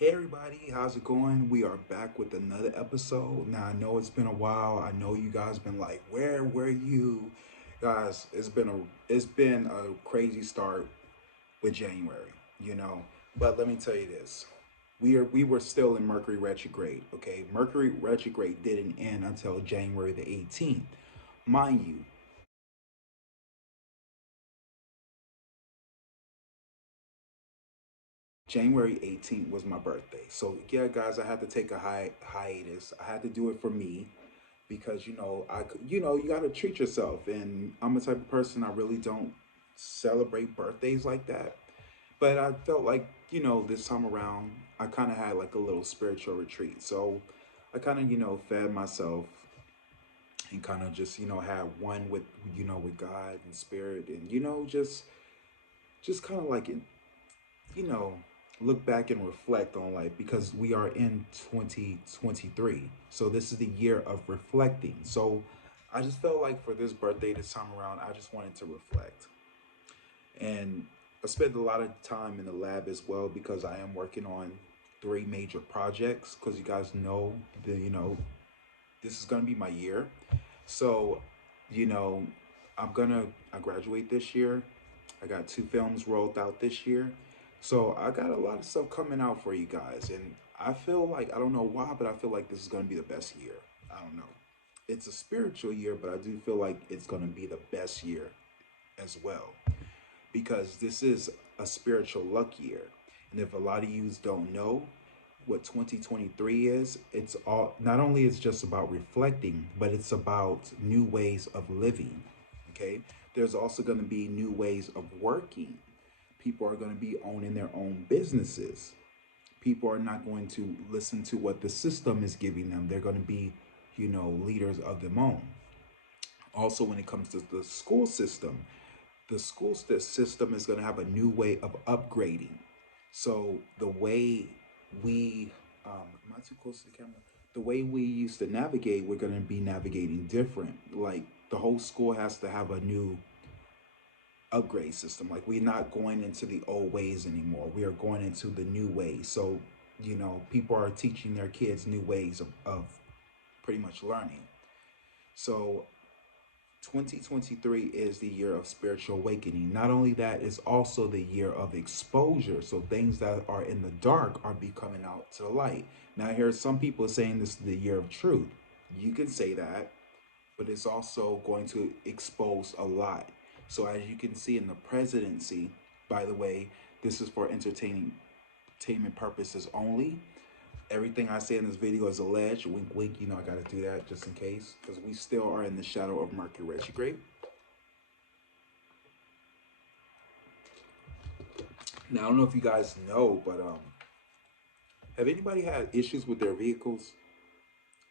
Hey everybody, how's it going? We are back with another episode. Now I know it's been a while. I know you guys been like, where were you? Guys, it's been a crazy start with January, you know. But let me tell you this. We were still in Mercury retrograde, okay? Mercury retrograde didn't end until January the 18th. Mind you, January 18th was my birthday. So yeah, guys, I had to take a hiatus. I had to do it for me because you got to treat yourself, and I'm a type of person, I really don't celebrate birthdays like that. But I felt like, this time around I kind of had like a little spiritual retreat. So I kind of, fed myself and kind of just, had one with, with God and spirit, and just kind of like, you know, look back and reflect on life, because we are in 2023. So this is the year of reflecting. So I just felt like for this birthday this time around, I just wanted to reflect. And I spent a lot of time in the lab as well, because I am working on three major projects, because you guys know this is going to be my year. So, you know, I graduate this year. I got two films rolled out this year. So I got a lot of stuff coming out for you guys. And I feel like, I don't know why, but I feel like this is going to be the best year. I don't know. It's a spiritual year, but I do feel like it's going to be the best year as well, because this is a spiritual luck year. And if a lot of yous don't know what 2023 is, it's all, not only it's just about reflecting, but it's about new ways of living. Okay? There's also going to be new ways of working. People are going to be owning their own businesses. People are not going to listen to what the system is giving them. They're going to be, leaders of their own. Also, when it comes to the school system, system is going to have a new way of upgrading. So the way we, am I too close to the camera? The way we used to navigate, we're going to be navigating different. Like the whole school has to have a new upgrade system. Like we're not going into the old ways anymore. We are going into the new ways. So, people are teaching their kids new ways of pretty much learning. So 2023 is the year of spiritual awakening. Not only that, it's also the year of exposure. So things that are in the dark are becoming out to the light. Now, I hear some people saying this is the year of truth. You can say that, but it's also going to expose a lot. So as you can see in the presidency, by the way, this is for entertainment purposes only. Everything I say in this video is alleged. Wink, wink. I got to do that just in case, because we still are in the shadow of Mercury retrograde. Now, I don't know if you guys know, but have anybody had issues with their vehicles?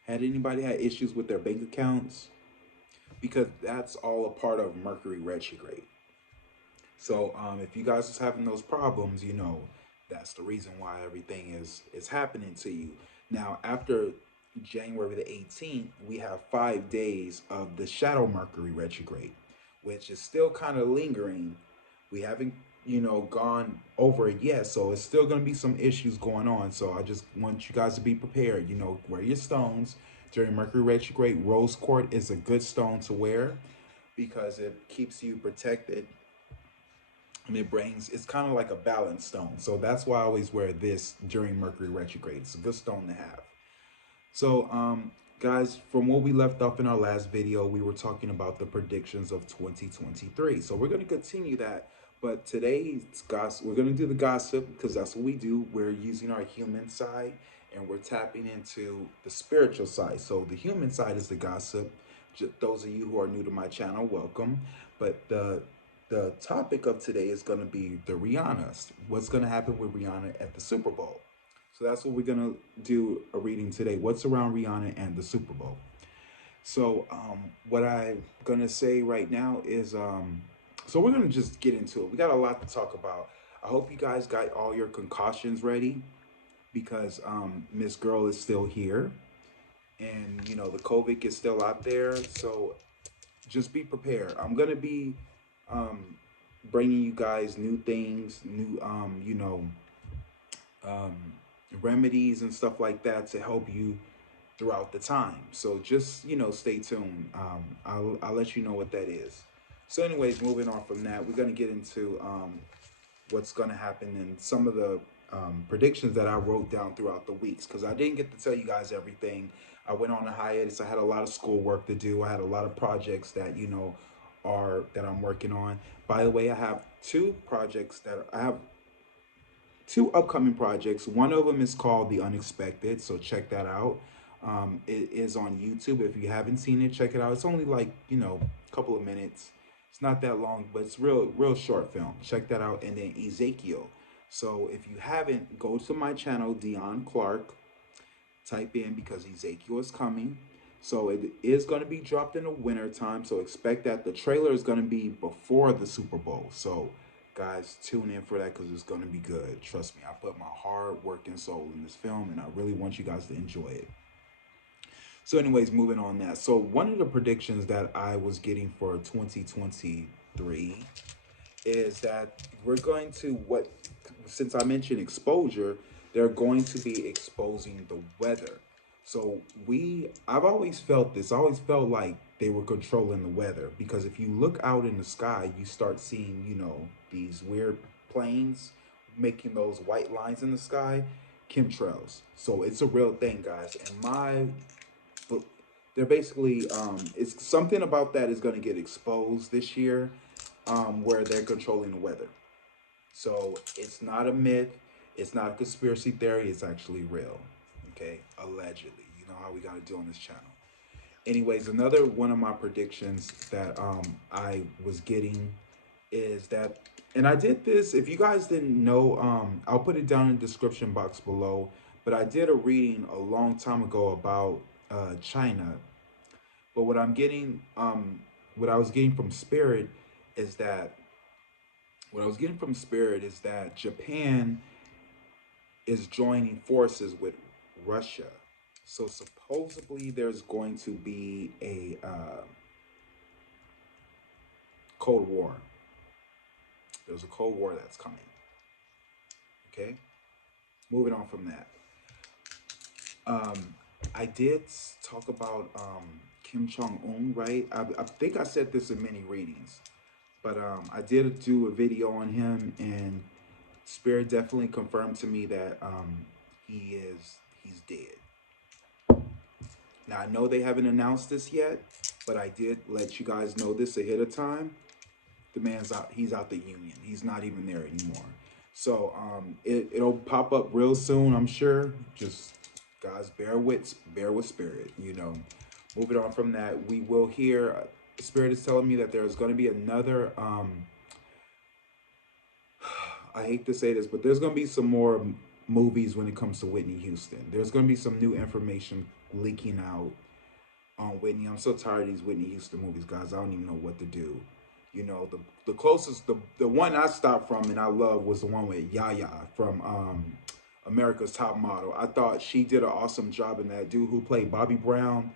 Had anybody had issues with their bank accounts? Because that's all a part of Mercury retrograde. So if you guys is having those problems, that's the reason why everything is happening to you. Now, after January the 18th, we have 5 days of the shadow Mercury retrograde, which is still kind of lingering. We haven't, gone over it yet, so it's still going to be some issues going on. So I just want you guys to be prepared. Wear your stones during Mercury retrograde. Rose quartz is a good stone to wear because it keeps you protected, and it's kind of like a balance stone. So that's why I always wear this during Mercury retrograde. It's a good stone to have. So guys, from what we left off in our last video, we were talking about the predictions of 2023. So we're going to continue that, but today's gossip, we're going to do the gossip because that's what we do. We're using our human side and we're tapping into the spiritual side. So the human side is the gossip. Those of you who are new to my channel, welcome. But the topic of today is going to be the Rihanna. What's going to happen with Rihanna at the Super Bowl? So that's what we're going to do a reading today. What's around Rihanna and the Super Bowl? So what I'm going to say right now is, so we're going to just get into it. We got a lot to talk about. I hope you guys got all your concoctions ready, because Miss Girl is still here. And, the COVID is still out there. So just be prepared. I'm going to be um, bringing you guys new things, new, um, remedies and stuff like that to help you throughout the time. So just stay tuned. I'll let you know what that is. So, anyways, moving on from that, we're gonna get into what's gonna happen and some of the predictions that I wrote down throughout the weeks because I didn't get to tell you guys everything. I went on a hiatus. I had a lot of school work to do. I had a lot of projects that are that I'm working on. By the way, I have two upcoming projects. One of them is called The Unexpected, so check that out. It is on YouTube. If you haven't seen it, check it out. It's only like a couple of minutes. It's not that long, but it's real short film. Check that out. And then Ezekiel. So if you haven't, go to my channel, Dion Clark. Type in because Ezekiel is coming. So it is going to be dropped in the winter time. So expect that the trailer is going to be before the Super Bowl. So guys, tune in for that because it's going to be good. Trust me, I put my hard work and soul in this film, and I really want you guys to enjoy it. So, anyways, moving on that. So, one of the predictions that I was getting for 2023 is that we're going to since I mentioned exposure, they're going to be exposing the weather. So I've always felt this. I always felt like they were controlling the weather because if you look out in the sky, you start seeing, these weird planes making those white lines in the sky, chemtrails. So it's a real thing, guys. And they're basically it's something about that is going to get exposed this year, where they're controlling the weather. So it's not a myth. It's not a conspiracy theory. It's actually real. Okay, allegedly. You know how we got to do on this channel. Anyways, another one of my predictions that I was getting is that, and I did this. If you guys didn't know, I'll put it down in the description box below. But I did a reading a long time ago about China. But what I was getting from Spirit is that Japan is joining forces with Russia. So supposedly there's going to be a Cold War. There's a Cold War that's coming. Okay, moving on from that. I did talk about Kim Jong Un, right? I think I said this in many readings, but I did do a video on him, and Spirit definitely confirmed to me that he's dead. Now I know they haven't announced this yet, but I did let you guys know this ahead of time. The man's out. He's out the union. He's not even there anymore. So it'll pop up real soon, I'm sure. Just guys, bear with Spirit. Moving on from that, we will hear. Spirit is telling me that there's going to be another. I hate to say this, but there's going to be some more movies when it comes to Whitney Houston. There's going to be some new information leaking out on Whitney. I'm so tired of these Whitney Houston movies, guys. I don't even know what to do. The closest, the one I stopped from and I love was the one with Yaya from America's Top Model. I thought she did an awesome job in that. Dude who played Bobby Brown,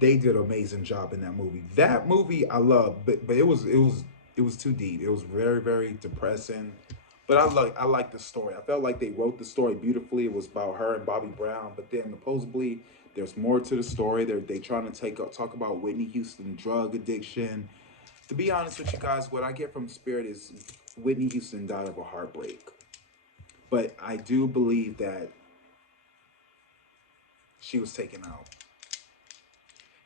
they did an amazing job in that movie. That movie I love, but it was too deep. It was very very depressing. But I like the story. I felt like they wrote the story beautifully. It was about her and Bobby Brown, but then supposedly there's more to the story. They trying to talk about Whitney Houston drug addiction. To be honest with you guys, what I get from Spirit is Whitney Houston died of a heartbreak. But I do believe that she was taken out.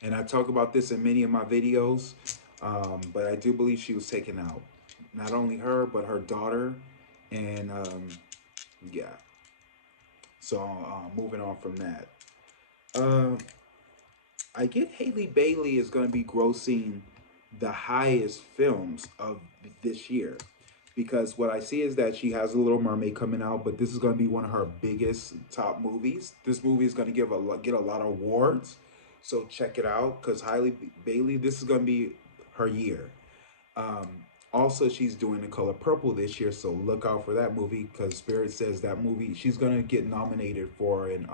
And I talk about this in many of my videos, but I do believe she was taken out. Not only her, but her daughter. And yeah. So moving on from that. I get Haley Bailey is going to be grossing the highest films of this year because what I see is that she has a Little Mermaid coming out, but this is going to be one of her biggest top movies. This movie is going to get a lot of awards, so check it out because Haley Bailey, this is going to be her year. Um, Also, she's doing The Color Purple this year, so look out for that movie because Spirit says that movie she's gonna get nominated for an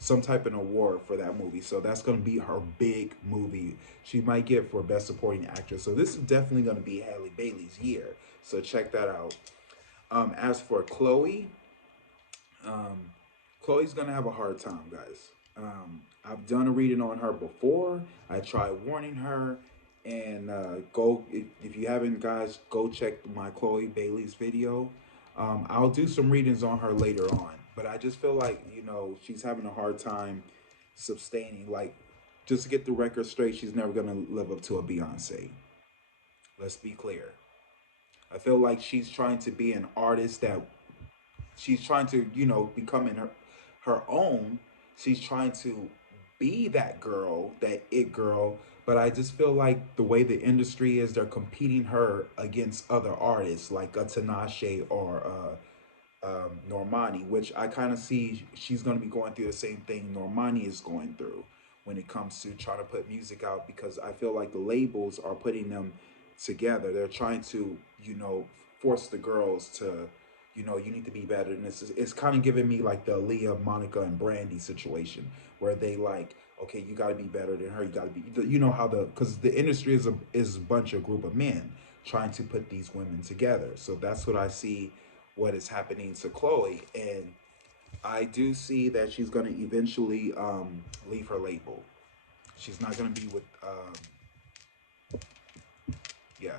some type of award for that movie. So that's gonna be her big movie. She might get for Best Supporting Actress. So this is definitely gonna be Halle Bailey's year. So check that out. As for Chloe, Chloe's gonna have a hard time, guys. I've done a reading on her before. I tried warning her, and go if you haven't, guys, go check my Chloe Bailey's video. I'll do some readings on her later on, but I just feel like she's having a hard time sustaining. Like, just to get the record straight, she's never gonna live up to a Beyonce. Let's be clear. I feel like she's trying to be an artist that she's trying to become in her own. She's trying to be that girl, that it girl. But I just feel like the way the industry is, they're competing her against other artists like a Tinashe or Normani, which I kind of see she's going to be going through the same thing Normani is going through when it comes to trying to put music out, because I feel like the labels are putting them together. They're trying to, force the girls to, you need to be better. And it's kind of giving me like the Aaliyah, Monica, and Brandy situation where they like, okay, you got to be better than her. You got to be, how because the industry is a bunch of group of men trying to put these women together. So that's what I see what is happening to Chloe. And I do see that she's going to eventually leave her label. She's not going to be with, yeah.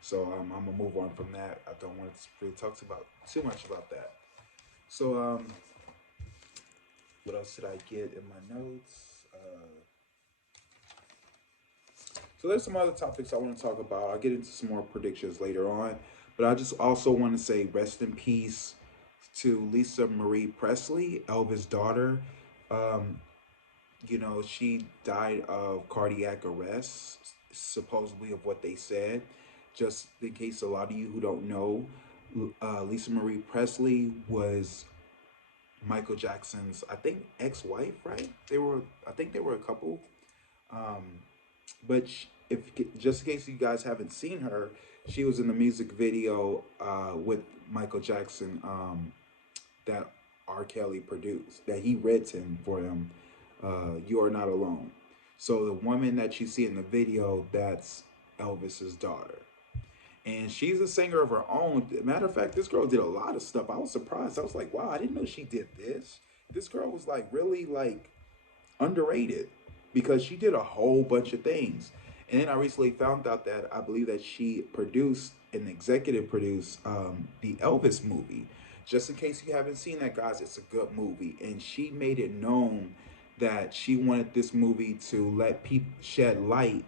So I'm gonna move on from that. I don't want to really talk about too much about that. So what else did I get in my notes? So there's some other topics I want to talk about. I'll get into some more predictions later on, but I just also want to say rest in peace to Lisa Marie Presley, Elvis' daughter. Um, she died of cardiac arrest, supposedly of what they said. Just in case a lot of you who don't know, Lisa Marie Presley was Michael Jackson's, I think, ex-wife, right? I think they were a couple. Um, but if just in case you guys haven't seen her, she was in the music video with Michael Jackson that R. Kelly produced, that he written for him. You Are Not Alone. So the woman that you see in the video, that's Elvis's daughter. And she's a singer of her own. Matter of fact, this girl did a lot of stuff. I was surprised. I was like, wow, I didn't know she did this. This girl was like really like underrated because she did a whole bunch of things. And then I recently found out that I believe that she produced and executive produced the Elvis movie. Just in case you haven't seen that, guys, it's a good movie. And she made it known that she wanted this movie to let people shed light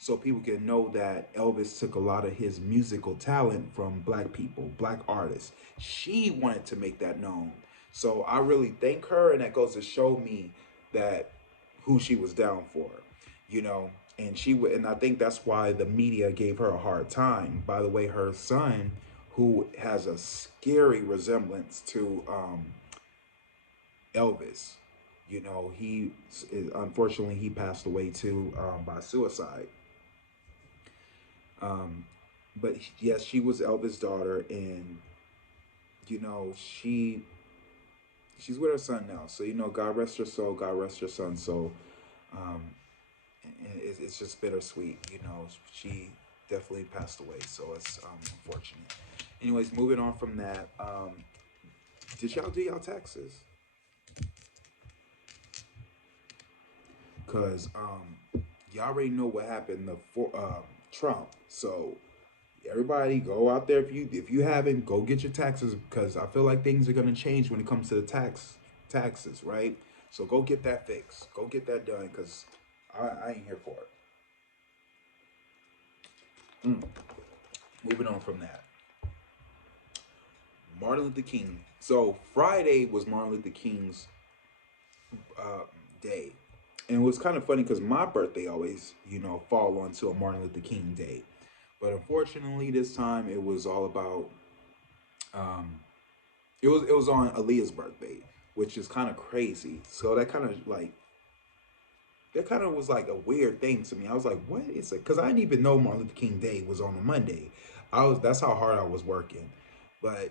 so people can know that Elvis took a lot of his musical talent from black people, black artists. She wanted to make that known. So I really thank her, and that goes to show me that who she was down for, you know. And and I think that's why the media gave her a hard time. By the way, her son, who has a scary resemblance to Elvis, he unfortunately he passed away too by suicide. Um, but yes, she was Elvis' daughter, and she's with her son now. So God rest her soul, God rest her son's soul. Um, and it's just bittersweet. She definitely passed away, so it's unfortunate. Anyways, moving on from that, did y'all do y'all taxes? Cause y'all already know what happened for Trump. So everybody go out there, if you haven't, go get your taxes, because I feel like things are gonna change when it comes to the taxes, right? So go get that fixed. Go get that done, because I ain't here for it. Mm. Moving on from that, Martin Luther King. So Friday was Martin Luther King's uh, day, and it was kind of funny because my birthday always, fall onto a Martin Luther King day. But unfortunately, this time it was all about. Um, it was on Aaliyah's birthday, which is kind of crazy. So that kind of was like a weird thing to me. I was like, what is it? Because I didn't even know Martin Luther King Day was on a Monday. That's how hard I was working. But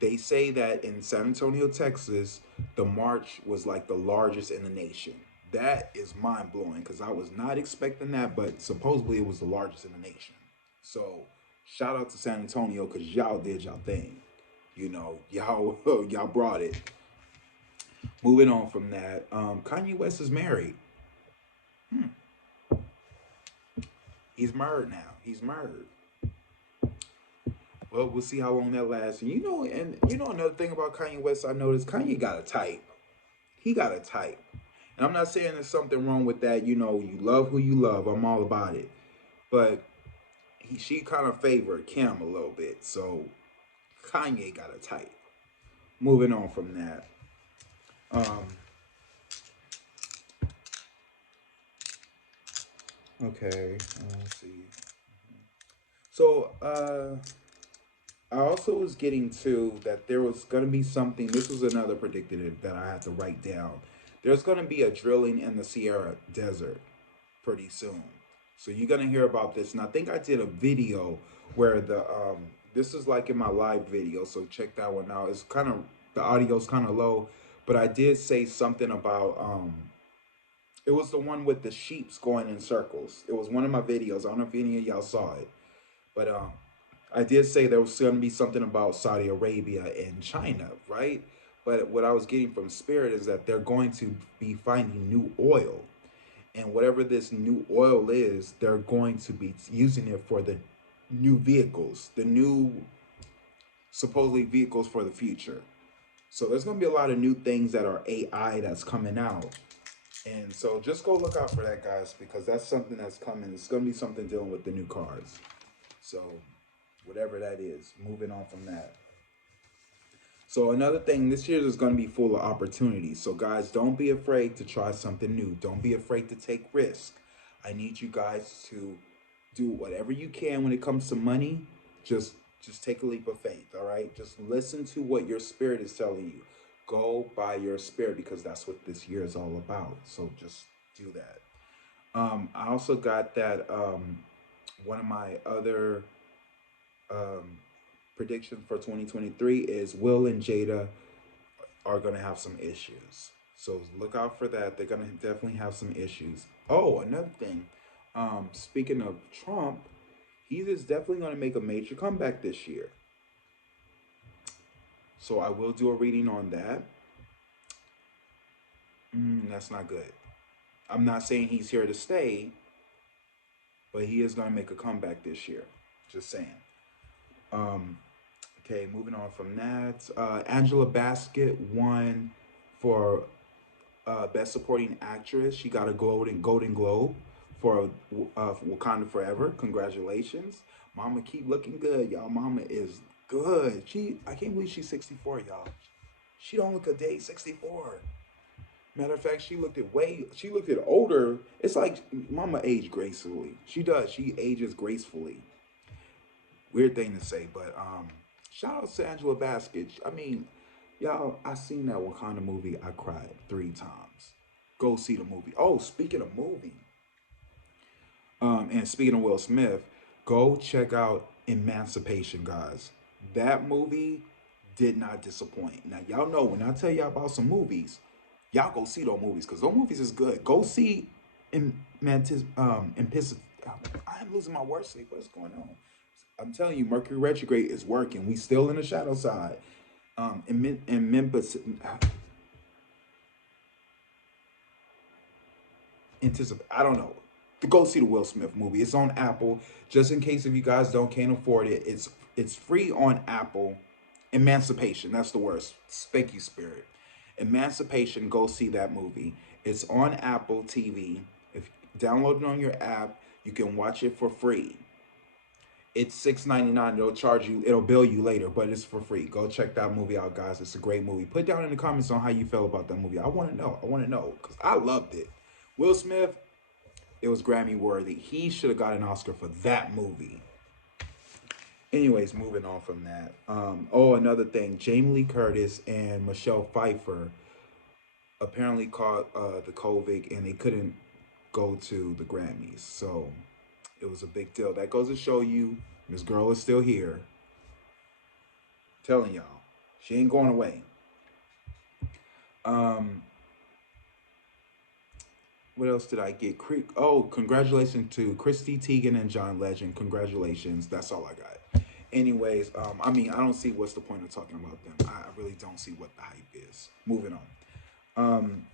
they say that in San Antonio, Texas, the march was like the largest in the nation. That is mind blowing because I was not expecting that, but supposedly it was the largest in the nation. So shout out to San Antonio because y'all did y'all thing. Y'all y'all brought it. Moving on from that, Kanye West is married. Hmm. He's married now. He's married. Well, we'll see how long that lasts. And another thing about Kanye West, I noticed Kanye got a type. He got a type. And I'm not saying there's something wrong with that. You love who you love. I'm all about it. But she kind of favored Kim a little bit. So Kanye got a type. Moving on from that. Um, okay. Let's see. So I also was getting to that there was going to be something. This was another predicted that I had to write down. There's going to be a drilling in the Sierra Desert pretty soon. So you're going to hear about this. And I think I did a video where this is like in my live video. So check that one out. It's kind of, the audio's kind of low, but I did say something about, it was the one with the sheeps going in circles. It was one of my videos. I don't know if any of y'all saw it, but I did say there was going to be something about Saudi Arabia and China, right? But what I was getting from Spirit is that they're going to be finding new oil. And whatever this new oil is, they're going to be using it for the new vehicles, the new supposedly vehicles for the future. So there's going to be a lot of new things that are AI that's coming out. And so just go look out for that, guys, because that's something that's coming. It's going to be something dealing with the new cars. So whatever that is, moving on from that. So another thing, this year is going to be full of opportunities. So guys, don't be afraid to try something new. Don't be afraid to take risk. I need you guys to do whatever you can when it comes to money. Just take a leap of faith, all right? Just listen to what your spirit is telling you. Go by your spirit because that's what this year is all about. So just do that. I also got that one of my other um, prediction for 2023 is Will and Jada are going to have some issues. So look out for that. They're going to definitely have some issues. Oh, another thing. Speaking of Trump, he is definitely going to make a major comeback this year. So I will do a reading on that. That's not good. I'm not saying he's here to stay, but he is going to make a comeback this year. Just saying. Um, Okay, moving on from that. Angela Bassett won for Best Supporting Actress. She got a Golden Globe for Wakanda Forever. Congratulations. Mama keep looking good, y'all. Mama is good. I can't believe she's 64, y'all. She don't look a day 64. Matter of fact, she looked at older. It's like Mama aged gracefully. She does. She ages gracefully. Weird thing to say, but shout out to Angela Bassett. I mean, y'all, I seen that Wakanda movie. I cried 3 times. Go see the movie. Oh, speaking of movie, and speaking of Will Smith, go check out Emancipation, guys. That movie did not disappoint. Now, y'all know when I tell y'all about some movies, y'all go see those movies because those movies is good. Go see I'm losing my word sleep. What's going on? I'm telling you, Mercury retrograde is working. We still in the shadow side. In Memphis, anticipate. I don't know. To go see the Will Smith movie. It's on Apple. Just in case if you guys can't afford it, it's free on Apple. Emancipation. That's the word. Thank you, Spirit. Emancipation. Go see that movie. It's on Apple TV. If you download it on your app, you can watch it for free. It's $6.99. It'll charge you. It'll bill you later, but it's for free. Go check that movie out, guys. It's a great movie. Put down in the comments on how you feel about that movie. I want to know. I want to know because I loved it. Will Smith, it was Grammy worthy. He should have got an Oscar for that movie. Anyways, moving on from that. Another thing. Jamie Lee Curtis and Michelle Pfeiffer apparently caught the COVID and they couldn't go to the Grammys. So it was a big deal. That goes to show you this girl is still here. Telling y'all, she ain't going away. Um, what else did I get? Congratulations to Christy Teigen and John Legend. Congratulations. That's all I got. Anyways, I don't see what's the point of talking about them. I really don't see what the hype is. Moving on. Um,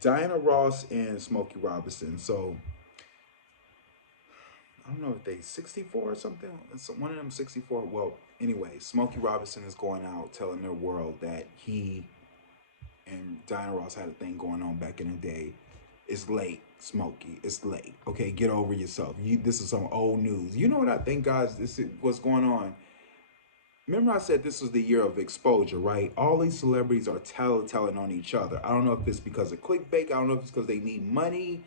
Diana Ross and Smokey Robinson. So I don't know if they 64 or something. It's one of them 64. Well, anyway, Smokey Robinson is going out telling the world that he and Diana Ross had a thing going on back in the day. It's late, Smokey. It's late. Okay, get over yourself. This is some old news. You know what I think, guys? This is what's going on. Remember, I said this was the year of exposure, right? All these celebrities are telling on each other. I don't know if it's because of clickbait. I don't know if it's because they need money.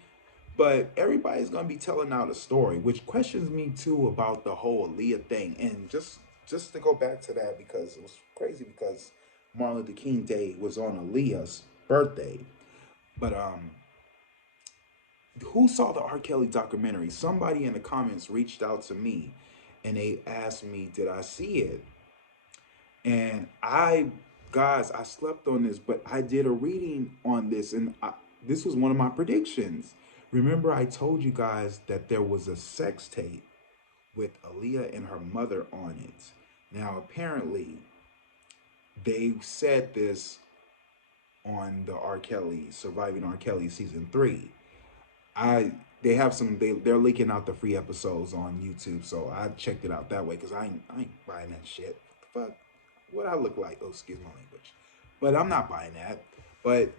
But everybody's gonna be telling out a story, which questions me too about the whole Aaliyah thing. And just to go back to that because it was crazy because Martin Luther King Day was on Aaliyah's birthday. But who saw the R. Kelly documentary? Somebody in the comments reached out to me, and they asked me, "Did I see it?" And guys, I slept on this, but I did a reading on this, and this was one of my predictions. Remember, I told you guys that there was a sex tape with Aaliyah and her mother on it. Now, apparently, they said this on the R. Kelly Surviving R. Kelly season 3. I they have some they're leaking out the free episodes on YouTube, so I checked it out that way because I ain't buying that shit. Fuck, what I look like? Oh, excuse my language, but I'm not buying that. But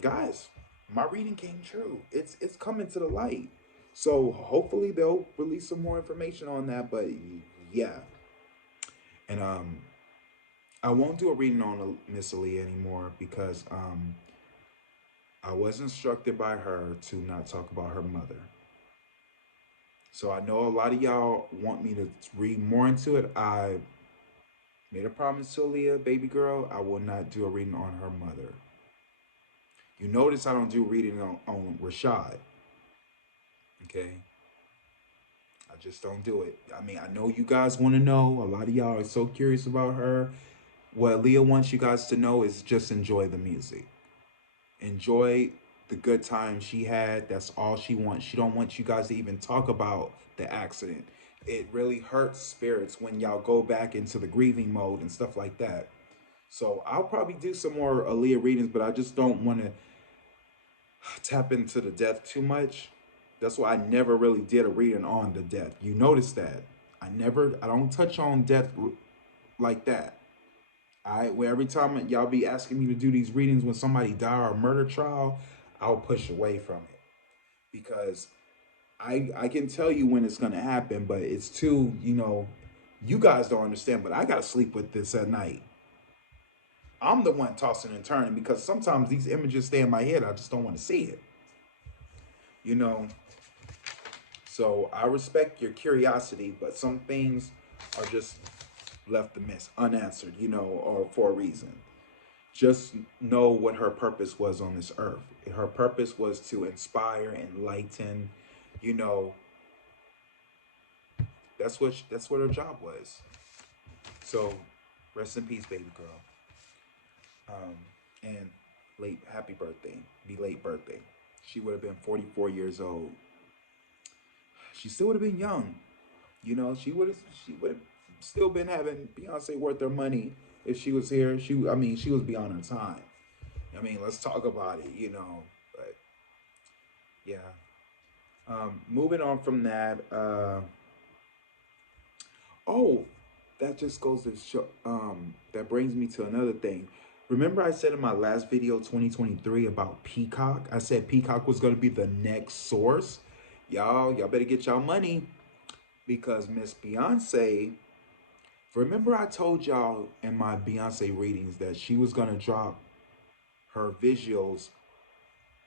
guys, my reading came true. It's coming to the light, so hopefully they'll release some more information on that. But yeah, and I won't do a reading on Miss Aaliyah anymore because I was instructed by her to not talk about her mother. So I know a lot of y'all want me to read more into it. I made a promise to Aaliyah, baby girl, I will not do a reading on her mother. You notice I don't do reading on Rashad. Okay. I just don't do it. I mean, I know you guys want to know. A lot of y'all are so curious about her. What Leah wants you guys to know is just enjoy the music. Enjoy the good time she had. That's all she wants. She don't want you guys to even talk about the accident. It really hurts spirits when y'all go back into the grieving mode and stuff like that. So I'll probably do some more Aaliyah readings, but I just don't want to tap into the death too much. That's why I never really did a reading on the death. You notice that I don't touch on death like that. Where every time y'all be asking me to do these readings when somebody die or a murder trial, I'll push away from it because I can tell you when it's gonna happen, but it's too you guys don't understand. But I gotta sleep with this at night. I'm the one tossing and turning because sometimes these images stay in my head. I just don't want to see it. You know, so I respect your curiosity, but some things are just left amiss, unanswered. Or for a reason. Just know what her purpose was on this earth. Her purpose was to inspire, enlighten. You know, that's what her job was. So, rest in peace, baby girl. And late happy birthday, late birthday. She would have been 44 years old. She still would have been young. She would have still been having Beyonce worth her money if she was here. She was beyond her time. Let's talk about it. But yeah. Moving on from that. Oh, that just goes to show. That brings me to another thing. Remember, I said in my last video, 2023, about Peacock. I said Peacock was going to be the next source. Y'all better get y'all money because Miss Beyonce. Remember, I told y'all in my Beyonce readings that she was going to drop her visuals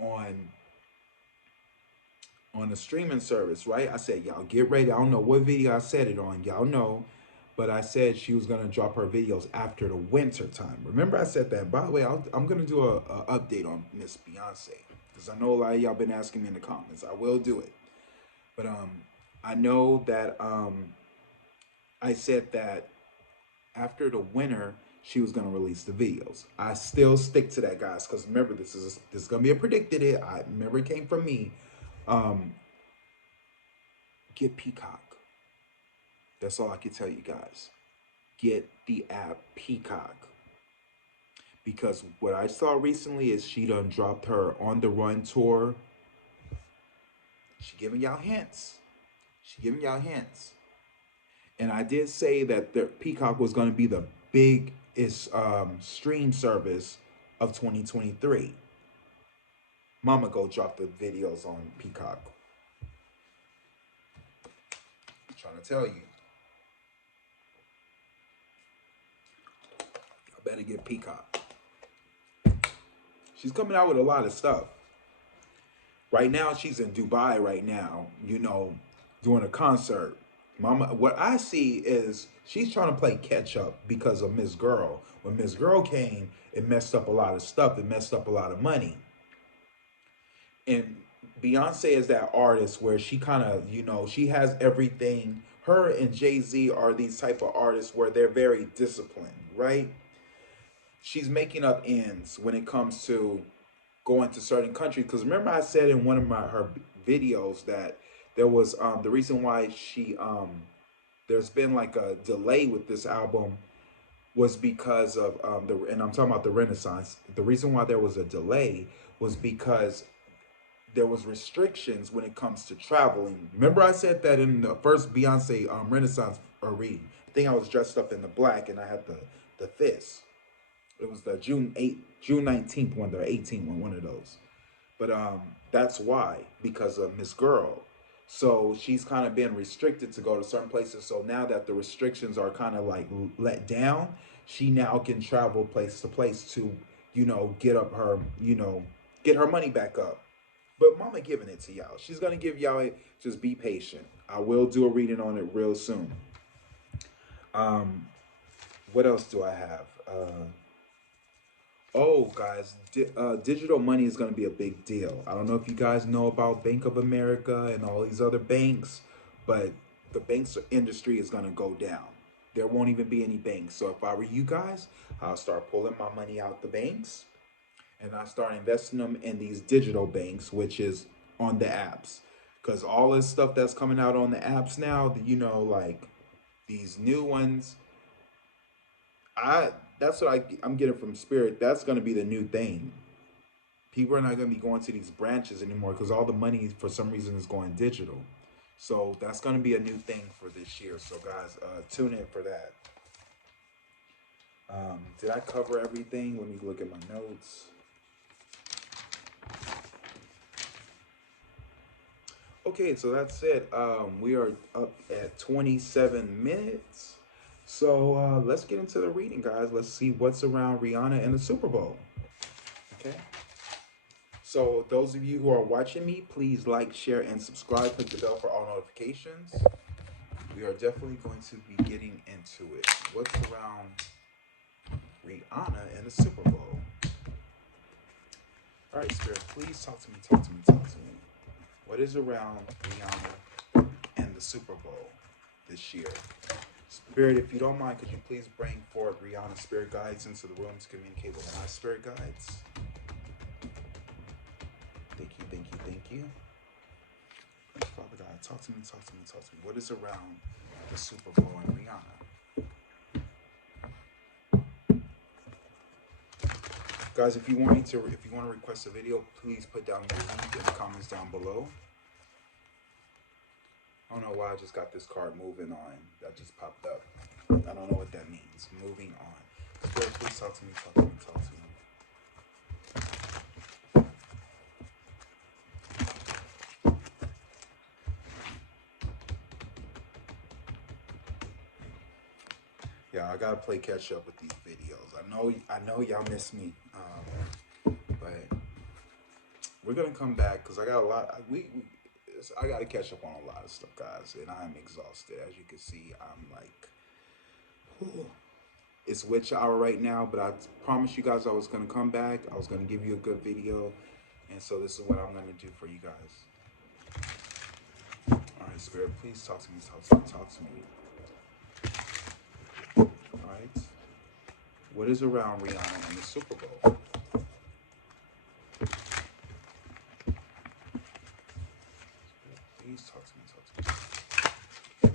on a streaming service, right? I said, y'all get ready. I don't know what video I said it on. Y'all know. But I said she was going to drop her videos after the winter time. Remember I said that? By the way, I'm going to do a update on Miss Beyonce. Because I know a lot of y'all been asking me in the comments. I will do it. But I know that I said that after the winter, she was going to release the videos. I still stick to that, guys. Because remember, this is going to be a predicted it. I remember it came from me. Um, get Peacock. That's all I can tell you guys. Get the app Peacock because what I saw recently is she done dropped her On the Run tour. She giving y'all hints. She giving y'all hints. And I did say that the Peacock was going to be the biggest stream service of 2023. Mama go drop the videos on Peacock. I'm trying to tell you. I better get Peacock. She's coming out with a lot of stuff. Right now, she's in Dubai right now, doing a concert. Mama, what I see is she's trying to play catch up because of Miss Girl. When Miss Girl came, it messed up a lot of stuff. It messed up a lot of money. And Beyonce is that artist where she kind of, she has everything. Her and Jay-Z are these type of artists where they're very disciplined, right? She's making up ends when it comes to going to certain countries. Because remember, I said in one of her videos that there was the reason why she there's been like a delay with this album was because of and I'm talking about the Renaissance. The reason why there was a delay was because there was restrictions when it comes to traveling. Remember, I said that in the first Beyonce Renaissance reading. I think I was dressed up in the black and I had the fist. It was the June 19th one, the 18th one, one of those. But that's why, because of Miss Girl. So she's kind of been restricted to go to certain places. So now that the restrictions are kind of like let down, she now can travel place to place to, get up her, get her money back up. But Mama giving it to y'all. She's gonna give y'all it. Just be patient. I will do a reading on it real soon. What else do I have? Oh, guys, digital money is going to be a big deal. I don't know if you guys know about Bank of America and all these other banks, but the banks industry is going to go down. There won't even be any banks. So if I were you guys, I'll start pulling my money out the banks and I start investing them in these digital banks, which is on the apps. Because all this stuff that's coming out on the apps now, like these new ones, that's what I'm getting from Spirit. That's going to be the new thing. People are not going to be going to these branches anymore because all the money for some reason is going digital. So that's going to be a new thing for this year. So guys, tune in for that. Did I cover everything? Let me look at my notes. Okay, so that's it. We are up at 27 minutes. So let's get into the reading, guys. Let's see what's around Rihanna and the Super Bowl. Okay. So those of you who are watching me, please like, share, and subscribe. Click the bell for all notifications. We are definitely going to be getting into it. What's around Rihanna and the Super Bowl? All right, Spirit, please talk to me, talk to me, talk to me. What is around Rihanna and the Super Bowl this year? Spirit, if you don't mind, could you please bring forth Rihanna's spirit guides into the room to communicate with my spirit guides? Thank you, thank you, thank you. Father God, talk to me, talk to me, talk to me. What is around the Super Bowl and Rihanna? Guys, if you want to request a video, please put down your link in the comments down below. I don't know why I just got this card moving on. That just popped up. I don't know what that means. Moving on. Spirit, please talk to me, talk to me, talk to me. Yeah, I gotta play catch up with these videos. I know y'all miss me, but we're gonna come back because I got a lot. I got to catch up on a lot of stuff, guys, and I'm exhausted. As you can see, I'm like, whew. It's witch hour right now, but I promised you guys I was going to come back. I was going to give you a good video, and so this is what I'm going to do for you guys. All right, Spirit, please talk to me, talk to me, talk to me. All right. What is around Rihanna and the Super Bowl? Please talk to me, talk to me.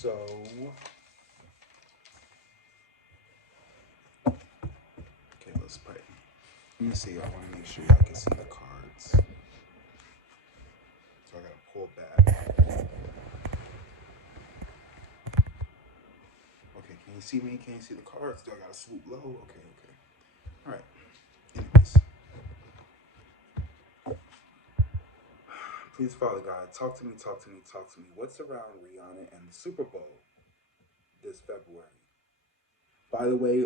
So, okay, let's pray. Let me see. I want to make sure y'all can see the cards. So I gotta pull back. Okay, can you see me? Can you see the cards? Do I gotta swoop low? Okay, okay. All right. Anyways, please, Father God, talk to me, talk to me, talk to me. What's around Rihanna and the Super Bowl this February? By the way,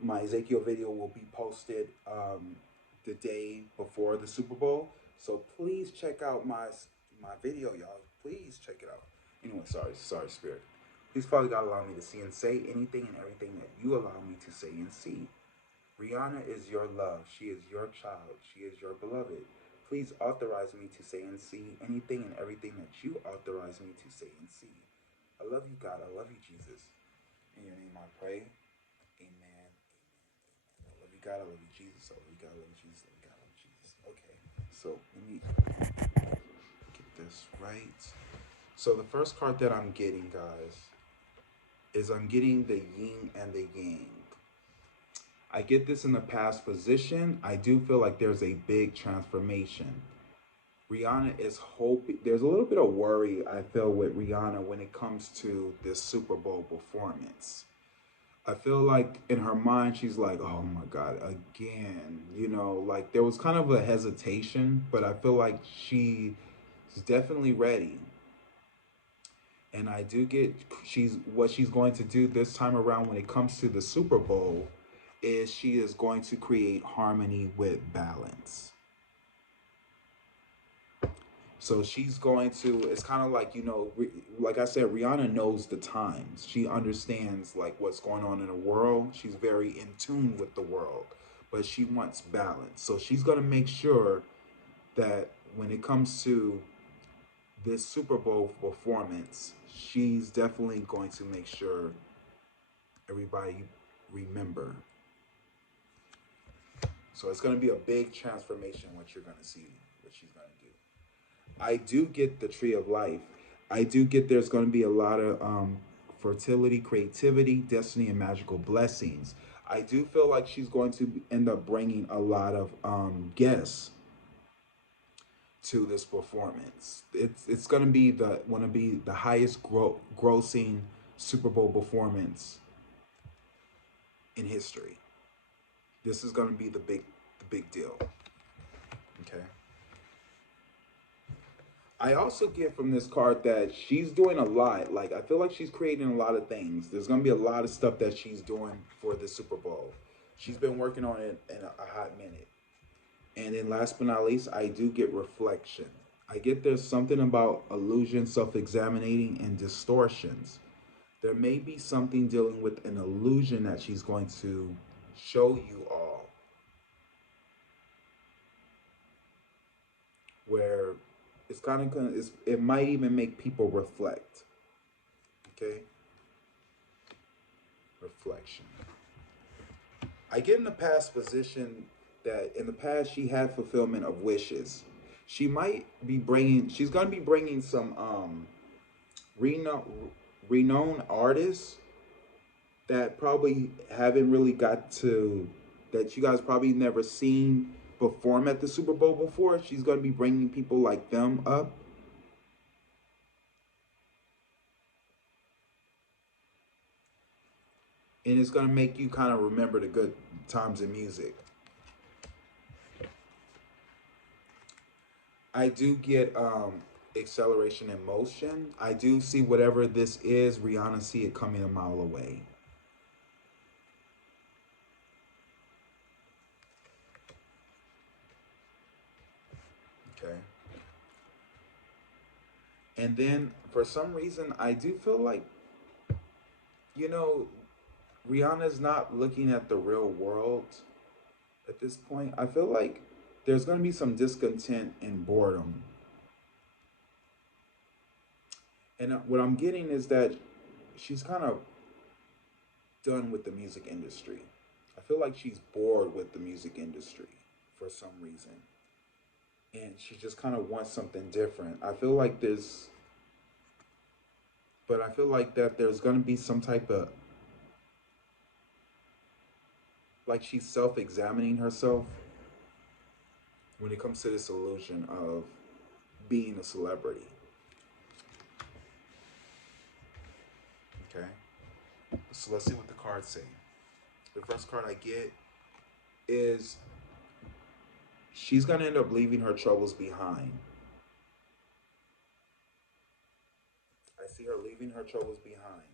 my Ezekiel video will be posted the day before the Super Bowl, so please check out my video, y'all. Please check it out. Anyway, sorry, Spirit. Please, Father God, allow me to see and say anything and everything that you allow me to say and see. Rihanna is your love. She is your child. She is your beloved. Please authorize me to say and see anything and everything that you authorize me to say and see. I love you, God. I love you, Jesus. In your name I pray. Amen. I love you, God. I love you, Jesus. I love you, God. I love you, Jesus. I love you, God. I love you, Jesus. Okay. So let me get this right. So the first card that I'm getting, guys, is I'm getting the yin and the yang. I get this in the past position. I do feel like there's a big transformation. Rihanna is hoping, there's a little bit of worry I feel with Rihanna when it comes to this Super Bowl performance. I feel like in her mind, she's like, oh my God, again. Like there was kind of a hesitation, but I feel like she's definitely ready. And I do get what she's going to do this time around when it comes to the Super Bowl is she is going to create harmony with balance. So she's going to, it's kind of like, like I said, Rihanna knows the times. She understands like what's going on in the world. She's very in tune with the world, but she wants balance. So she's going to make sure that when it comes to this Super Bowl performance, she's definitely going to make sure everybody remember. So it's going to be a big transformation what you're going to see, what she's going to do. I do get the tree of life. I do get there's going to be a lot of fertility, creativity, destiny, and magical blessings. I do feel like she's going to end up bringing a lot of guests to this performance. It's going to be the highest grossing Super Bowl performance in history. This is going to be the big deal. Okay. I also get from this card that she's doing a lot. Like I feel like she's creating a lot of things. There's gonna be a lot of stuff that she's doing for the Super Bowl. She's been working on it in a hot minute. And then last but not least, I do get reflection. I get there's something about illusion, self-examining, and distortions. There may be something dealing with an illusion that she's going to show you all, where it's kind of gonna, it might even make people reflect. Okay, reflection. I get in the past position that in the past she had fulfillment of wishes. She's going to be bringing some renowned renowned artists that probably haven't really got to, that you guys probably never seen perform at the Super Bowl before. She's going to be bringing people like them up. And it's going to make you kind of remember the good times in music. I do get acceleration in motion. I do see whatever this is, Rihanna see it coming a mile away. Okay. And then for some reason, I do feel like, you know, Rihanna's not looking at the real world at this point. I feel like there's going to be some discontent and boredom. And what I'm getting is that she's kind of done with the music industry. I feel like she's bored with the music industry for some reason. And she just kind of wants something different. I feel like But I feel like that there's gonna be some type of, like, she's self-examining herself when it comes to this illusion of being a celebrity. Okay, so let's see what the cards say. The first card I get is she's gonna end up leaving her troubles behind. I see her leaving her troubles behind.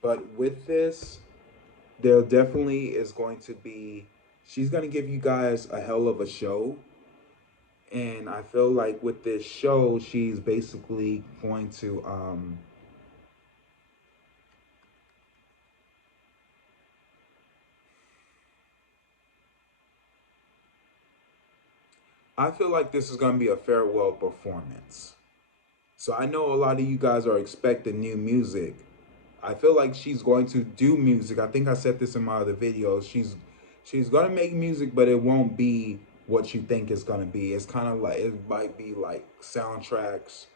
But with this, there definitely is going to be, she's going to give you guys a hell of a show. And I feel like with this show, she's basically going to, I feel like this is going to be a farewell performance. So I know a lot of you guys are expecting new music. I feel like she's going to do music. I think I said this in my other videos. She's gonna make music, but it won't be what you think it's gonna be. It's kind of like, it might be like soundtracks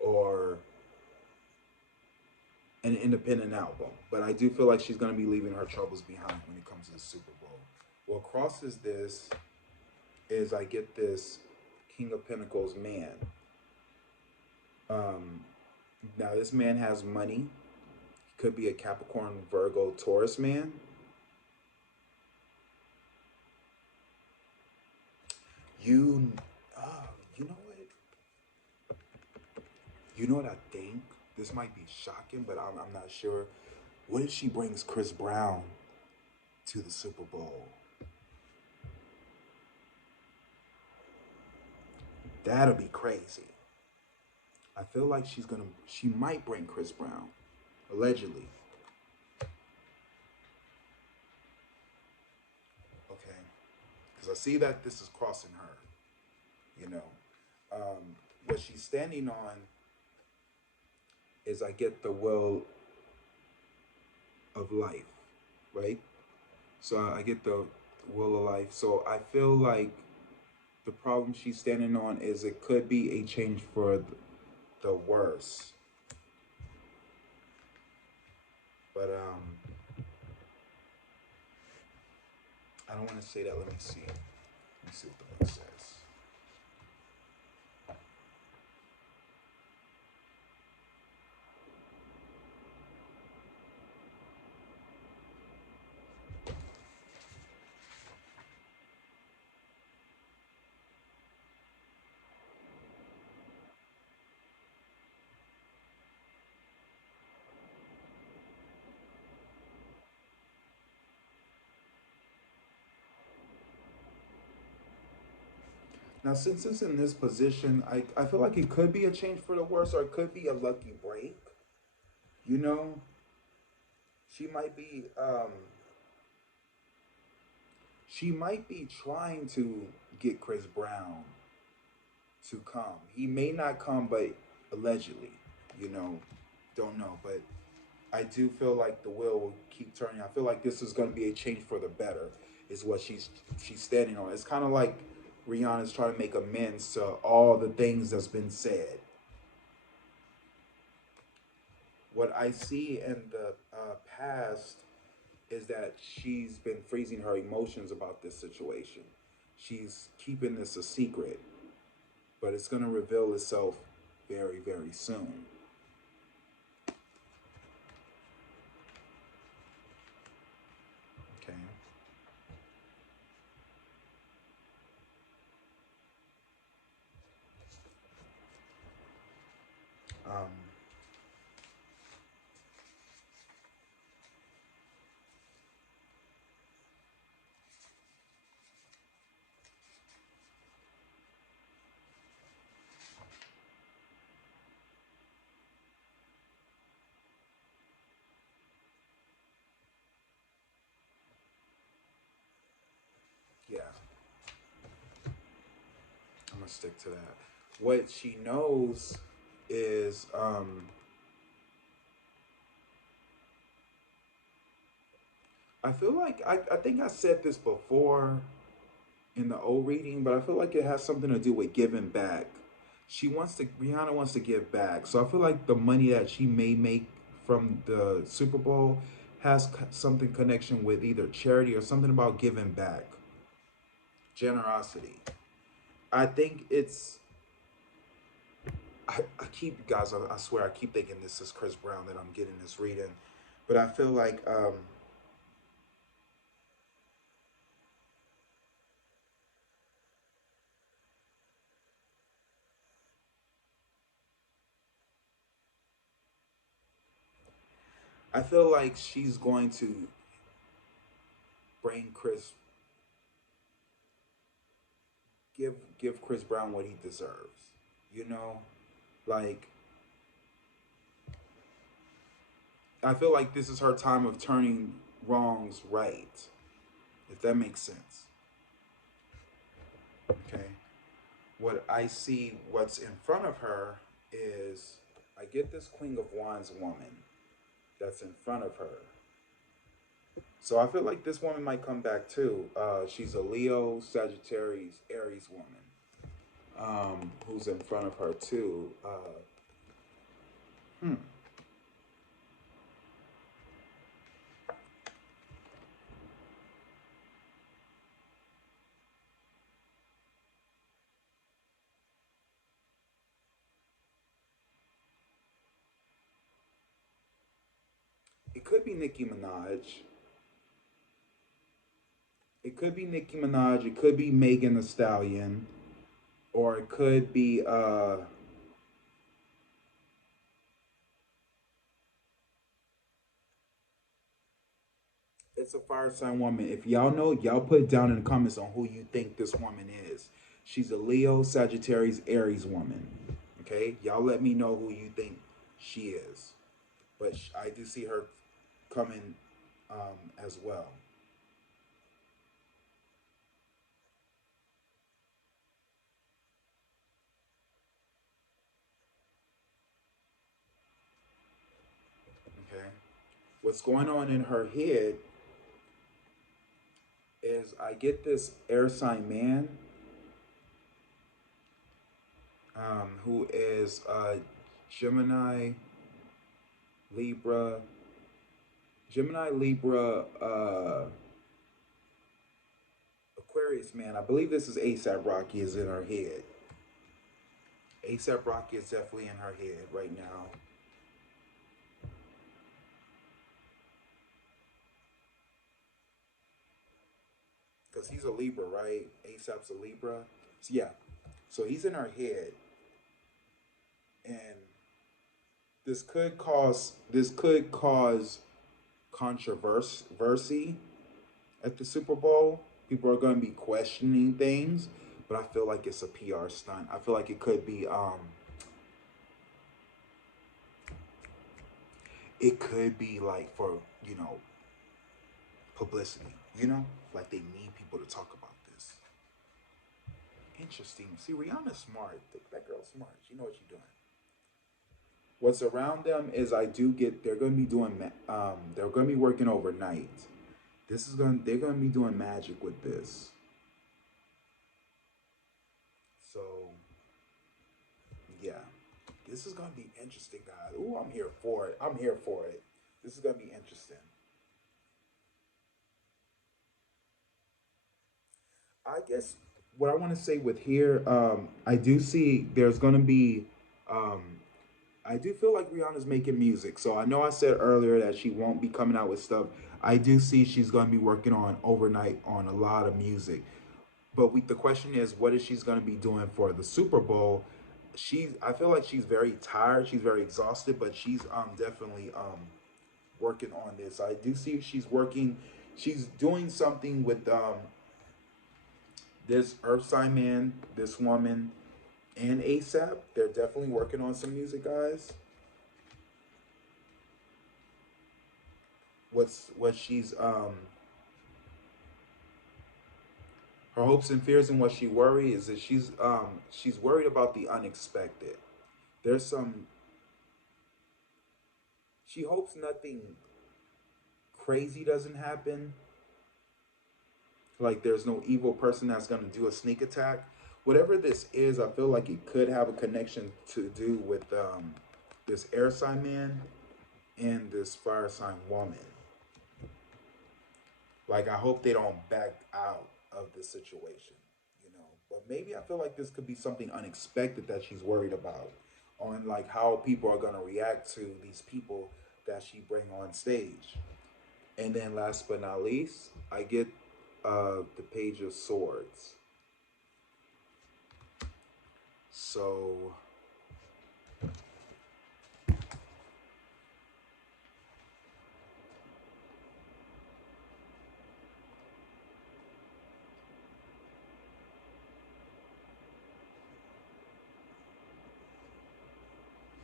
or an independent album. But I do feel like she's gonna be leaving her troubles behind when it comes to the Super Bowl. What crosses this is I get this King of Pentacles man. Um, Now this man has money. He could be a Capricorn, Virgo, Taurus man. You, you know what? You know what I think? This might be shocking, but I'm not sure. What if she brings Chris Brown to the Super Bowl? That'll be crazy. I feel like she might bring Chris Brown, allegedly. Okay, because I see that this is crossing her. You know, what she's standing on is, I get the will of life, right? So I get the will of life. So I feel like the problem she's standing on is it could be a change for the worse. But I don't want to say that. Let me see. Let me see what the book says. Now, since it's in this position, I feel like it could be a change for the worse, or it could be a lucky break. You know, she might be she might be trying to get Chris Brown to come. He may not come, but allegedly, you know, don't know. But I do feel like the wheel will keep turning. I feel like this is going to be a change for the better, is what she's standing on. It's kind of like Rihanna's trying to make amends to all the things that's been said. What I see in the past is that she's been freezing her emotions about this situation. She's keeping this a secret, but it's going to reveal itself very, very soon. Okay. Um, yeah, I'm gonna stick to that. What she knows is, I feel like I think I said this before in the old reading, but I feel like it has something to do with giving back. Rihanna wants to give back. So I feel like the money that she may make from the Super Bowl has something connection with either charity or something about giving back, generosity. I think it's. I keep guys. I swear I keep thinking this is Chris Brown that I'm getting this reading, but I feel like I feel like she's going to bring Chris give Chris Brown what he deserves. You know, like I feel like this is her time of turning wrongs right, if that makes sense. Okay. What I see, what's in front of her is I get this Queen of Wands woman that's in front of her. So I feel like this woman might come back too. She's a Leo, Sagittarius, Aries woman who's in front of her too. Hmm. It could be Nicki Minaj. It could be Nicki Minaj. It could be Megan Thee Stallion, or it could be it's a fire sign woman. If y'all know, y'all put it down in the comments on who you think this woman is. She's a Leo, Sagittarius, Aries woman. Okay, y'all let me know who you think she is. But I do see her coming as well. Okay, what's going on in her head is I get this air sign man who is Gemini, Libra, Gemini, Libra, Aquarius man. I believe this is ASAP Rocky is in her head. ASAP Rocky is definitely in her head right now. Because he's a Libra, right? ASAP's a Libra. So, yeah. So he's in her head. And this could cause controversy at the Super Bowl. People are going to be questioning things, but I feel like it's a PR stunt. I feel like it could be like for publicity. Like they need people to talk about this. Interesting. See, Rihanna's smart. That girl's smart. She knows what she's doing. What's around them is I do get they're going to be doing they're going to be working overnight. They're going to be doing magic with this. So yeah, this is going to be interesting, guys. Ooh, I'm here for it. I'm here for it. This is going to be interesting. I guess what I want to say with here, I do see there's going to be um, I do feel like Rihanna's making music. So I know I said earlier that she won't be coming out with stuff. I do see she's going to be working on overnight on a lot of music. But the question is, what is she's going to be doing for the Super Bowl? I feel like she's very tired. She's very exhausted, but she's definitely working on this. I do see she's working. She's doing something with this Earth Sign Man, this woman, and ASAP. They're definitely working on some music, guys. What she's her hopes and fears and what she worries is that she's worried about the unexpected. There's some she hopes nothing crazy doesn't happen. Like there's no evil person that's gonna do a sneak attack. Whatever this is, I feel like it could have a connection to do with this air sign man and this fire sign woman. Like, I hope they don't back out of this situation, you know. But maybe I feel like this could be something unexpected that she's worried about, on like how people are gonna react to these people that she bring on stage. And then last but not least, I get the Page of Swords. So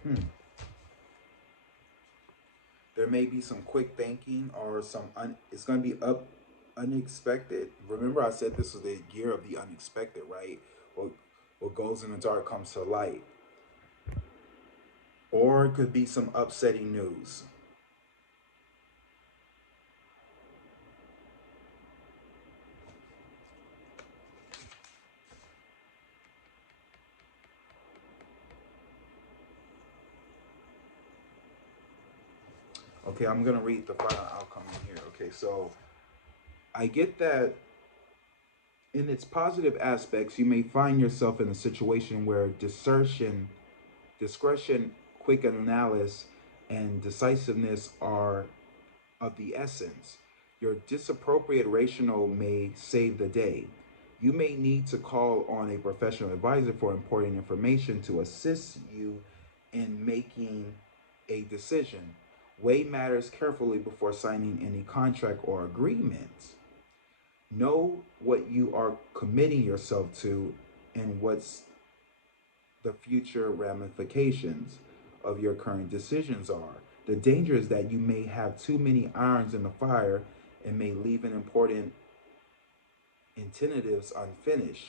hmm, there may be some quick thinking or it's going to be unexpected. Remember, I said this is the year of the unexpected, right? What goes in the dark comes to light. Or it could be some upsetting news. Okay, I'm going to read the final outcome in here. Okay, so I get that in its positive aspects, you may find yourself in a situation where discretion, quick analysis, and decisiveness are of the essence. Your disappropriate rational may save the day. You may need to call on a professional advisor for important information to assist you in making a decision. Weigh matters carefully before signing any contract or agreement. Know what you are committing yourself to and what's the future ramifications of your current decisions are. The danger is that you may have too many irons in the fire and may leave an important intentives unfinished.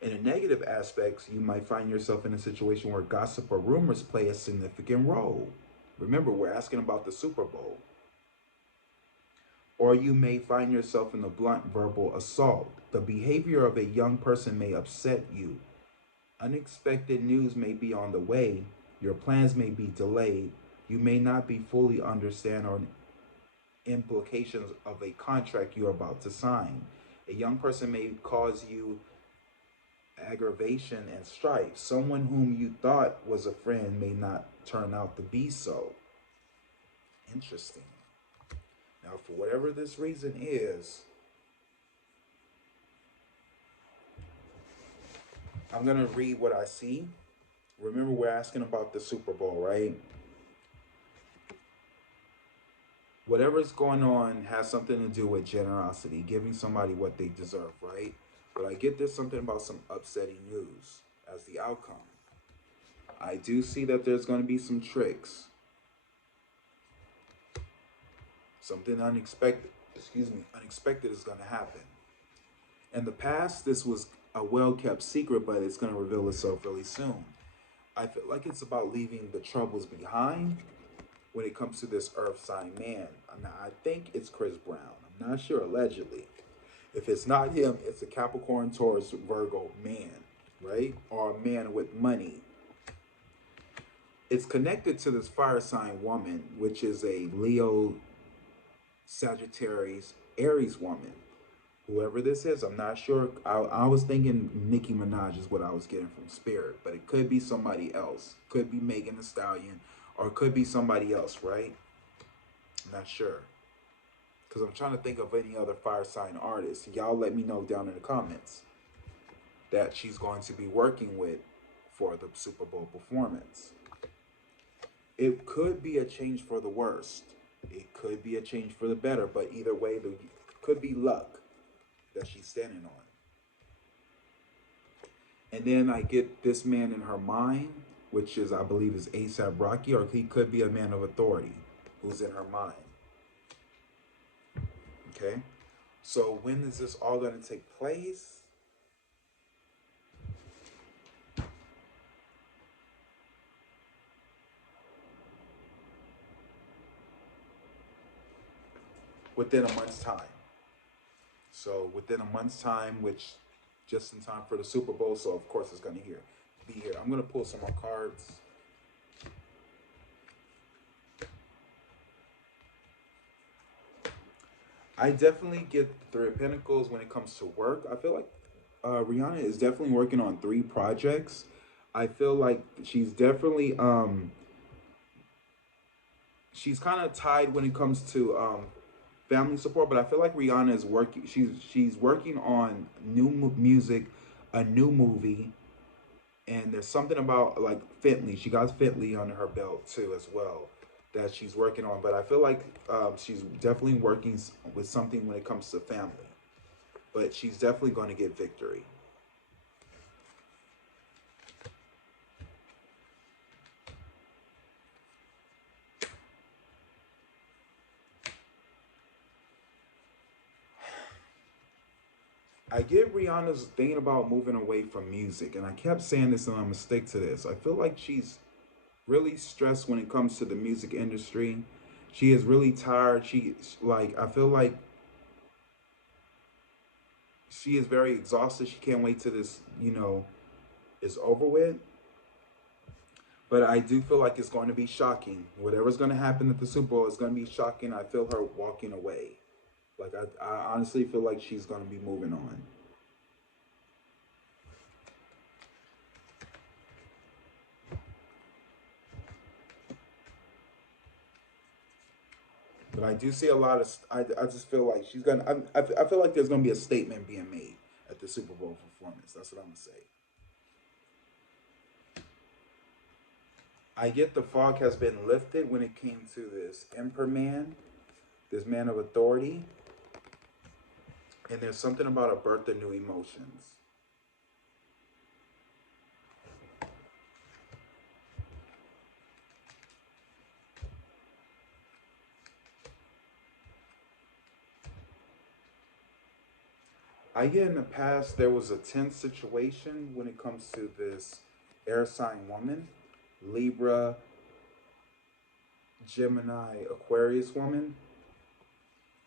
In the negative aspects, you might find yourself in a situation where gossip or rumors play a significant role. Remember, we're asking about the Super Bowl. Or you may find yourself in a blunt verbal assault. The behavior of a young person may upset you. Unexpected news may be on the way. Your plans may be delayed. You may not be fully understand or implications of a contract you're about to sign. A young person may cause you aggravation and strife. Someone whom you thought was a friend may not turn out to be so. Interesting. Now, for whatever this reason is, I'm going to read what I see. Remember, we're asking about the Super Bowl, right? Whatever's going on has something to do with generosity, giving somebody what they deserve, right? But I get there's something about some upsetting news as the outcome. I do see that there's going to be some tricks, something unexpected. Excuse me, unexpected is going to happen. In the past, this was a well-kept secret, but it's going to reveal itself really soon. I feel like it's about leaving the troubles behind when it comes to this Earth sign man. I think it's Chris Brown. I'm not sure, allegedly. If it's not him, it's a Capricorn, Taurus, Virgo man, right? Or a man with money. It's connected to this fire sign woman, which is a Leo, Sagittarius, Aries woman. Whoever this is, I'm not sure. I was thinking Nicki Minaj is what I was getting from Spirit, but it could be somebody else. Could be Megan Thee Stallion, or it could be somebody else, right? I'm not sure. Because I'm trying to think of any other fire sign artists. Y'all let me know down in the comments that she's going to be working with for the Super Bowl performance. It could be a change for the worst. It could be a change for the better, but either way, there could be luck that she's standing on. And then I get this man in her mind, which is, I believe, is ASAP Rocky, or he could be a man of authority who's in her mind. Okay? So when is this all going to take place? Within a month's time. So within a month's time, which just in time for the Super Bowl. So of course it's gonna be here. I'm gonna pull some more cards. I definitely get the Three of Pentacles when it comes to work. I feel like Rihanna is definitely working on three projects. I feel like she's kind of tied when it comes to family support, but I feel like Rihanna is working. She's working on music, a new movie, and there's something about like Fentley. She got Fentley under her belt too as well that she's working on. But I feel like she's definitely working with something when it comes to family. But she's definitely going to get victory. I get Rihanna's thinking about moving away from music, and I kept saying this, and I'm gonna stick to this. I feel like she's really stressed when it comes to the music industry. She is really tired. I feel like she is very exhausted. She can't wait till this, is over with. But I do feel like it's going to be shocking. Whatever's going to happen at the Super Bowl is going to be shocking. I feel her walking away. Like I honestly feel like she's going to be moving on. But I do see a lot of. I just feel like she's gonna. I feel like there's gonna be a statement being made at the Super Bowl performance. That's what I'm gonna say. I get the fog has been lifted when it came to this Emperor man, this man of authority, and there's something about a birth of new emotions. I get in the past there was a tense situation when it comes to this air sign woman, Libra, Gemini, Aquarius woman.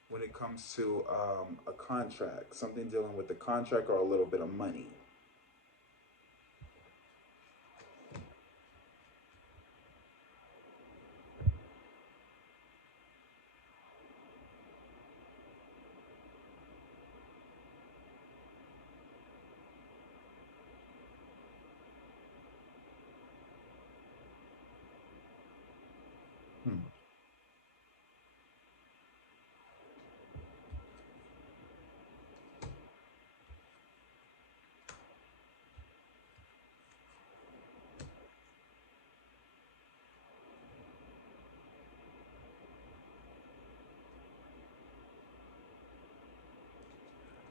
When it comes to a contract, something dealing with the contract or a little bit of money. Hmm.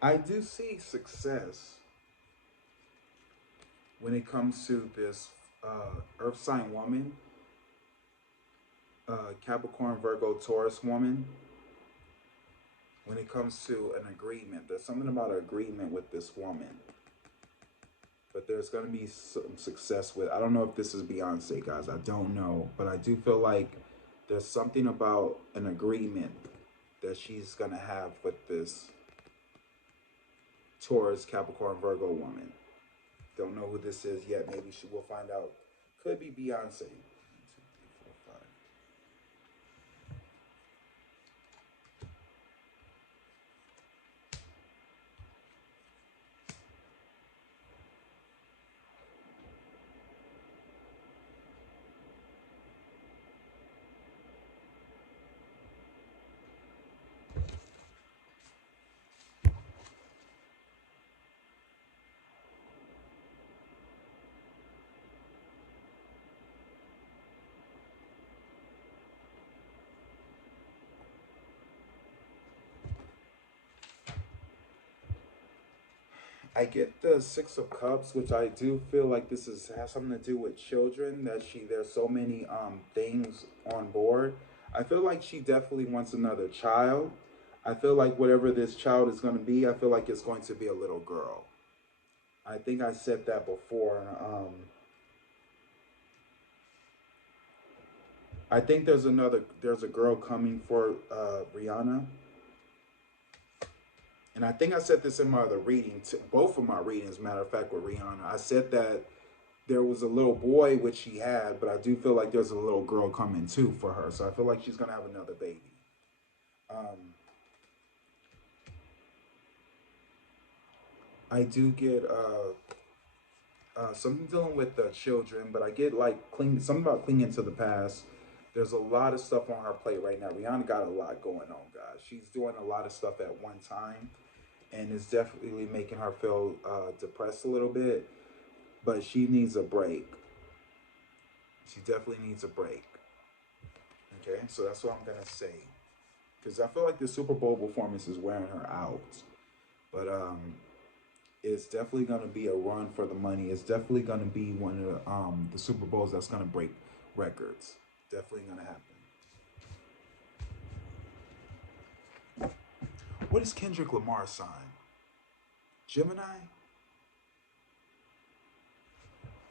I do see success when it comes to this Earth sign woman, Capricorn, Virgo, Taurus woman. When it comes to an agreement, there's something about an agreement with this woman, but there's going to be some success with. I don't know if this is Beyonce, guys. I don't know, but I do feel like there's something about an agreement that she's going to have with this Taurus, Capricorn, Virgo woman. Don't know who this is yet. Maybe she will find out. Could be Beyonce. 1, 2, 3, 4, 5. I get the Six of Cups, which I do feel like this is has something to do with children. That there's so many things on board. I feel like she definitely wants another child. I feel like whatever this child is going to be, I feel like it's going to be a little girl. I think I said that before. I think there's a girl coming for Rihanna. And I think I said this in my other reading, both of my readings, matter of fact, with Rihanna. I said that there was a little boy which she had, but I do feel like there's a little girl coming too for her. So I feel like she's gonna have another baby. Um, I do get something dealing with the children, but I get like something about clinging to the past. There's a lot of stuff on her plate right now. Rihanna got a lot going on, guys. She's doing a lot of stuff at one time, and it's definitely making her feel depressed a little bit. But she needs a break. She definitely needs a break. Okay, so that's what I'm gonna say. Because I feel like the Super Bowl performance is wearing her out. But it's definitely gonna be a run for the money. It's definitely gonna be one of the Super Bowls that's gonna break records. Definitely gonna happen. What is Kendrick Lamar's sign? Gemini?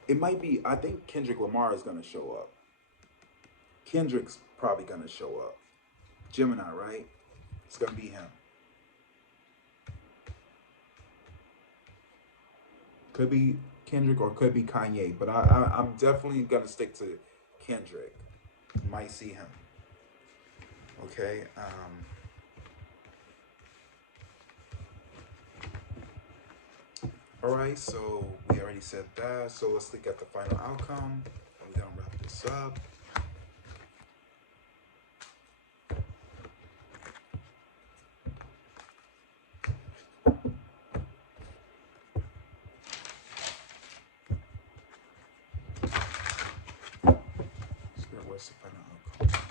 It might be. I think Kendrick Lamar is gonna show up. Kendrick's probably gonna show up. Gemini, right? It's gonna be him. Could be Kendrick or could be Kanye, but I'm definitely gonna stick to Kendrick. Might see him. Okay. All right. So we already said that. So let's look at the final outcome. We're gonna wrap this up. So what's the final outcome?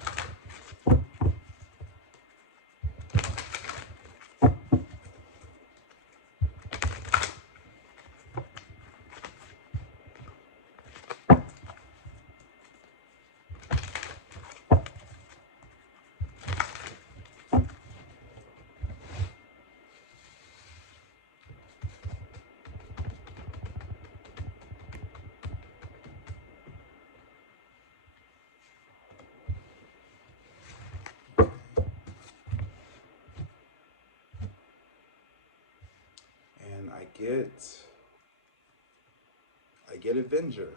And I get Avenger.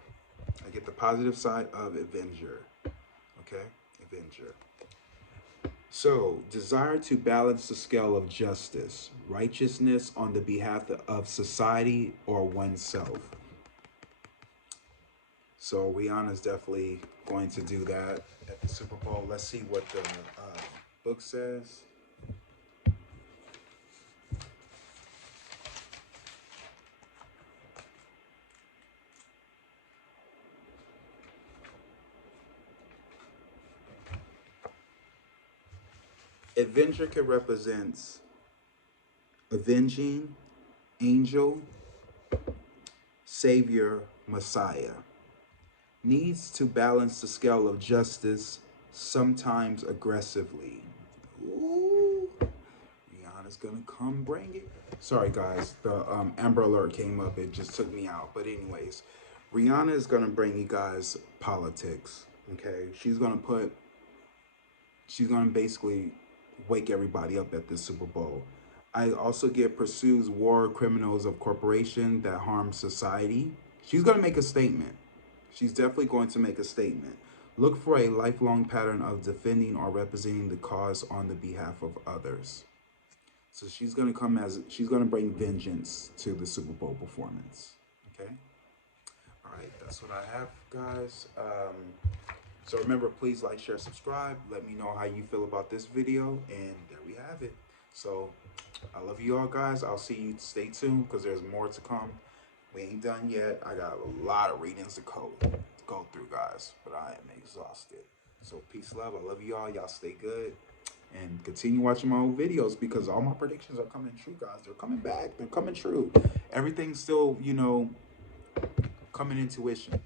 I get the positive side of Avenger. Okay, Avenger. So, desire to balance the scale of justice, righteousness on the behalf of society or oneself. So, Rihanna's definitely going to do that at the Super Bowl. Let's see what the book says. Avenger can represent avenging, angel, savior, messiah. Needs to balance the scale of justice, sometimes aggressively. Ooh, Rihanna's gonna come bring it. Sorry, guys, the Amber Alert came up. It just took me out. But anyways, Rihanna is gonna bring you guys politics. Okay, she's gonna basically wake everybody up at the Super Bowl. I also get pursues war criminals of corporation that harm society. She's gonna make a statement. She's definitely going to make a statement. Look for a lifelong pattern of defending or representing the cause on the behalf of others. So she's gonna bring vengeance to the Super Bowl performance. Okay. All right. That's what I have, guys. So remember, please like, share, subscribe. Let me know how you feel about this video, and there we have it. So I love you all, guys. I'll see you. Stay tuned because there's more to come. We ain't done yet. I got a lot of readings to go through, guys, but I am exhausted. So peace, love. I love you all. Y'all stay good and continue watching my old videos because all my predictions are coming true, guys. They're coming back. They're coming true. Everything's still, coming intuition.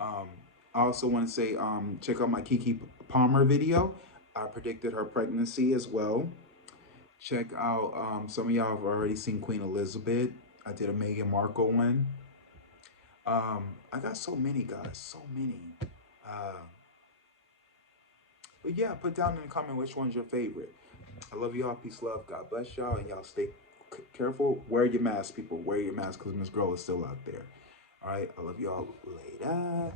Um, I also want to say, check out my Kiki Palmer video. I predicted her pregnancy as well. Check out, some of y'all have already seen Queen Elizabeth. I did a Meghan Markle one. I got so many, guys, so many. Uh, but yeah, put down in the comment which one's your favorite. I love y'all. Peace, love. God bless y'all, and y'all stay Careful. Wear your mask, people. Wear your mask because Miss Girl is still out there. All right. I love y'all. Later.